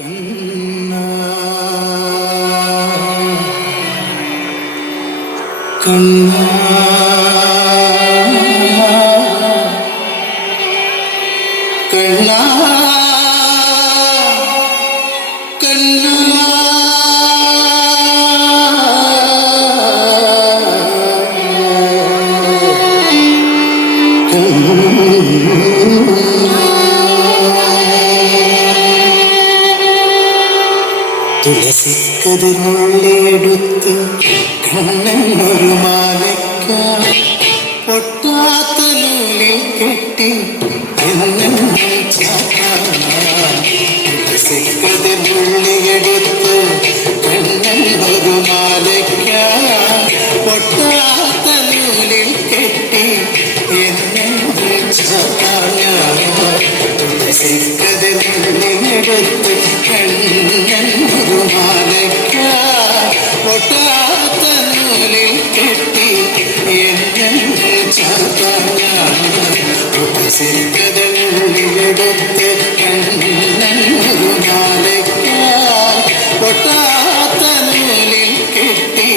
കണ്ണാ കണ്ണാ കണ്ണാ കണ്ണാ തുളസിക്കതിനുള്ളിയെടുത്ത് കണ്ണനൊരു മാലയ്ക്ക പൊട്ടാത്ത നൂലിൽ കെട്ടി തുളസിക്കതിനുള്ളിയെടുത്ത് കണ്ണനൊരു മാലയ്ക്ക പൊട്ടാത്ത നൂലിൽ കെട്ടി തുളസിക്കതിനുള്ളിയെടുത്ത് കണ്ണനൊരു മാലയ്ക്ക പൊട്ടാത്ത നൂലിൽ കെട്ടി തുളസിക്കതിനുള്ളിയെടുത്ത് കണ്ണനൊരു മാലയ്ക്ക പൊട്ടാത്ത നൂലിൽ കെട്ടി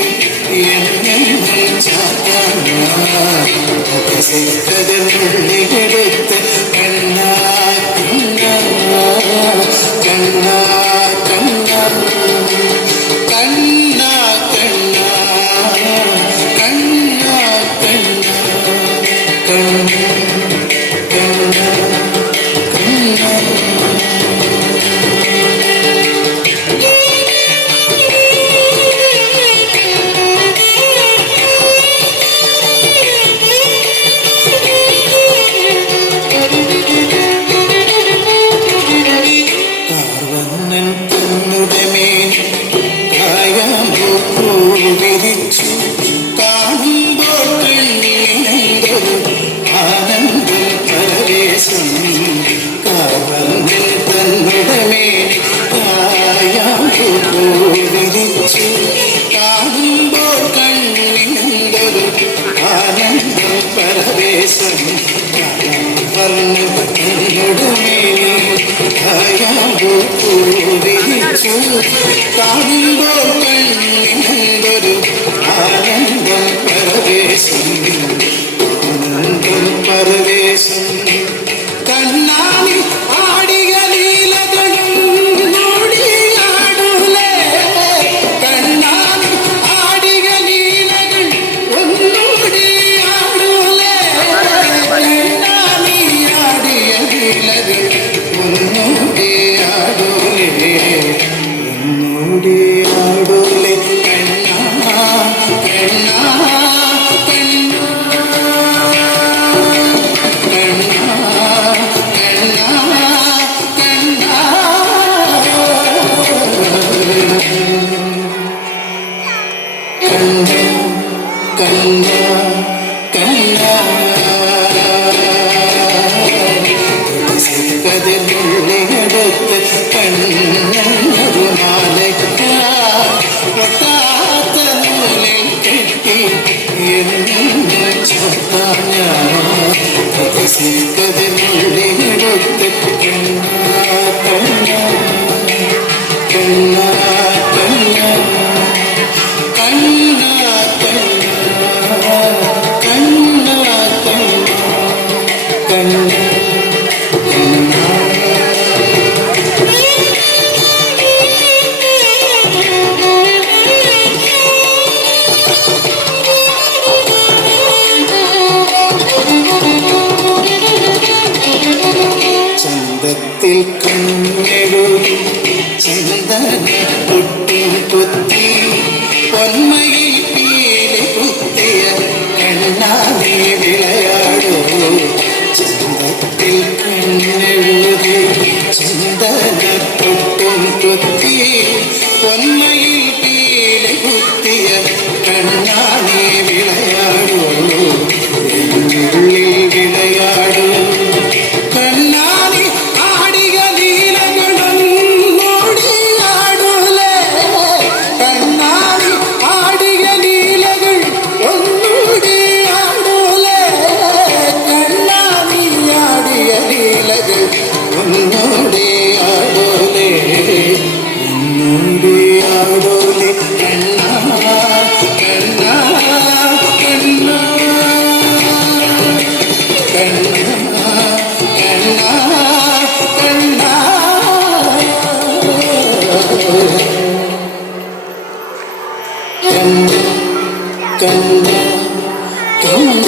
തുളസിക്കതിനുള്ളിയെടുത്ത് കണ്ണാ കണ്ണാ കണ്ണാ കണ്ണാ കണ്ണാ കണ്ണാ കണ്ണാ കണ്ണാ കണ്ണാ കണ്ണാ വിരിച്ചു കാണുമ്പോൾ കണ്ണിനെന്തൊരു ആനന്ദം പരവേശം കാവന്നിൽ തന്നുടമേ വിരിച്ചു കാണുമ്പോൾ കണ്ണിനെന്തൊരു ആനന്ദം പരവേശം തന്നുടമേ വിരിച്ചു കാണുമ്പോൾ കണ്ണിനെന്തൊരു ആനന്ദം പരവേശം ആനന്ദം പരവേശം കണ്ണാനി ആടിയ ലീലകളും നോടിയാടൂലേ കണ്ണാനി ആടിയ ലീലകൾ ഒന്നോടിയാടൂലേ കണ്ണാനി ആടിയ ലീലകൾ ഒന്നോടിയാടൂലേ ഒന്നോടിയാടൂലേ കണ്ണാ കണ്ണാ തുളസിക്കതിനുള്ളിയെടുത്ത് കണ്ണനൊരു മാലയ്ക്ക പൊട്ടാത്ത നൂലിൽ കെട്ടി തുളസിക്കതിനുള്ളിയെടുത്ത് കണ്ണാ കണ്ണാ കണ്ണാ കണ്ണാ കണ്ണാ കണ്ണാ കണ്ണാ ചന്തത്തിൽ കണ്ണെഴുതി ചന്ദന പൊട്ടി കുത്തി പൊന്മയിൽ പീലി കുത്തിയ കണ്ണാടി വിളയാടോ ചന്തത്തിൽ കണ്ണെഴുതി ചന്ദന പൊട്ടും കുത്തി പൊന്മയിൽ പീലി കുത്തിയ കണ്ണാടി വിളയാടോ ഉള്ളിൽ വിളയാടോ കണ്ണാടി ആടിയ ലീലകളും നോടിയാടൂലേ കണ്ണാടി ആടിയ ലീലകൾ ഒന്നോടിയാടൂലേ കണ്ണാടി ആടിയ ലീലകൾ ഒന്നോടിയാടൂലേ കണ്ണ കണ്ണ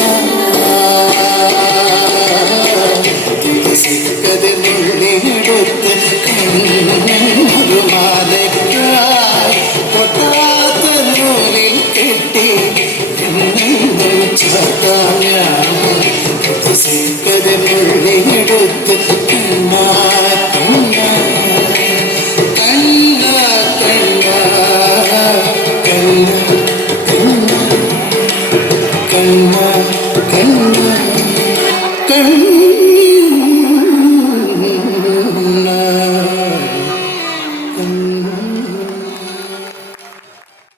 തുളസിക്കതിനുള്ളിയെടുത്ത് കണ്ണൊരു മാലയ്ക്കായി പൊട്ടാത്ത നൂലിൽ കെട്ടി എന്നും ചാത്തായ തുളസിക്കതിനുള്ളിയെടുത്ത് കണ്ണ കണ്ണ കണ്ണ കണ്ണ കണ്ണ കണ്ണ കണ്ണ കണ്ണ